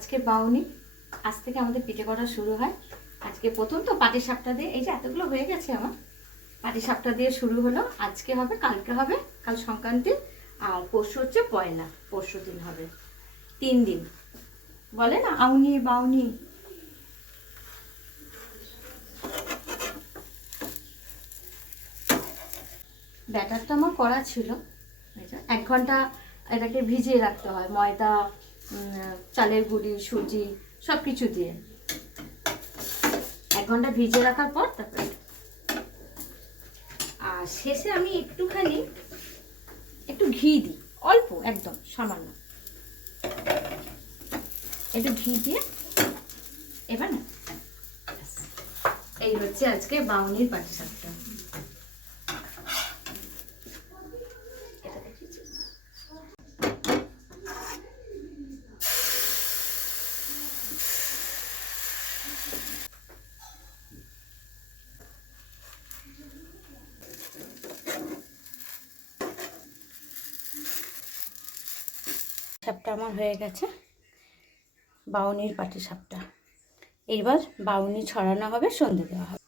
আজকে বাউনি, আজ থেকে আমাদের পিঠে করা শুরু হয়। আজকে প্রথম তো পাটি সাপটা দিয়ে, এই যে এতগুলো হয়ে গেছে আমার। পাটি সাপটা দিয়ে শুরু হলো, আজকে হবে, কালকে হবে, কাল সংক্রান্তি, আর পরশু হচ্ছে পয়লা, পরশু দিন হবে। তিন দিন। বলে না, আউনি, বাউনি। ব্যাটারটা আমার করা ছিল। এক ঘণ্টা এটাকে ভিজিয়ে রাখতে হয়, ময়দা চালের গুঁড়ি, সুজি সব কিছু দিয়ে। এক ঘণ্টা ভিজিয়ে রাখার পর তারপরে আর শেষে আমি একটুখানি একটু ঘি দিই, অল্প একদম, সামান্য। একটু ঘি দিয়ে এবার এই হচ্ছে আজকে বাউনির পাটি সাপটা সাপটা আমার হয়ে গেছে। বাউনির পাটিসাপটা। এইবার বাউনি ছড়ানো হবে সন্ধে দেওয়া হবে।